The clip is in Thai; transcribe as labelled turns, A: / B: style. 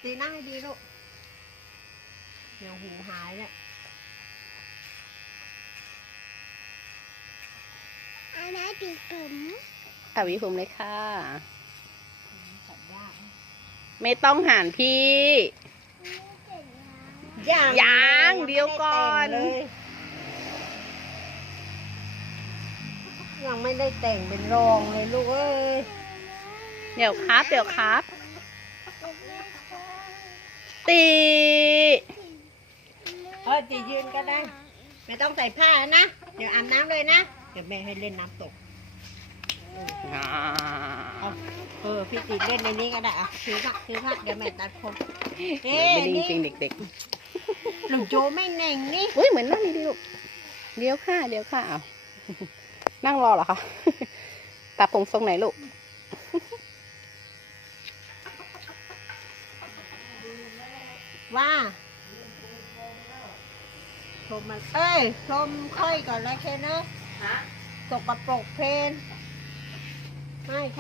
A: ตีนั่งให้ดีลูกเดี๋ยวหูหายเนี่ย
B: อันนั้นปีกผม
C: หวีผมเลยค่ะ
A: ตัดยาก
C: ไม่ต้องหันพี่ ยังเดี๋ยวก่อน
A: ยังไม่ได้แต่งเป็นรองเลยลูกเอ้ย
C: เดี๋ยวครับ ตี
A: จะยืนก็ได้ ไม่ต้องใส่ผ้านะ เดี๋ยวอาบน้ำเลยนะ เดี๋ยวแม่ให้เล่นน้ำตก พี่ตีเล่นในนี้ก็ได้อะถือผ้าเดี๋ยวแม่ตัดผม
C: ไม่ดีจริงเด็ก
A: ลูกโจไม่เน่งนี่
C: ๆอุ้ยเหมือนนั่นนี่ดิลูกเดี๋ยวค่ะอ้าวนั่งรอเหรอคะตัดผมทรงไหนลูก
A: ว่าชมมันชมค่อยก่อนแล้วแค่เนอะสกปรกเพนไม่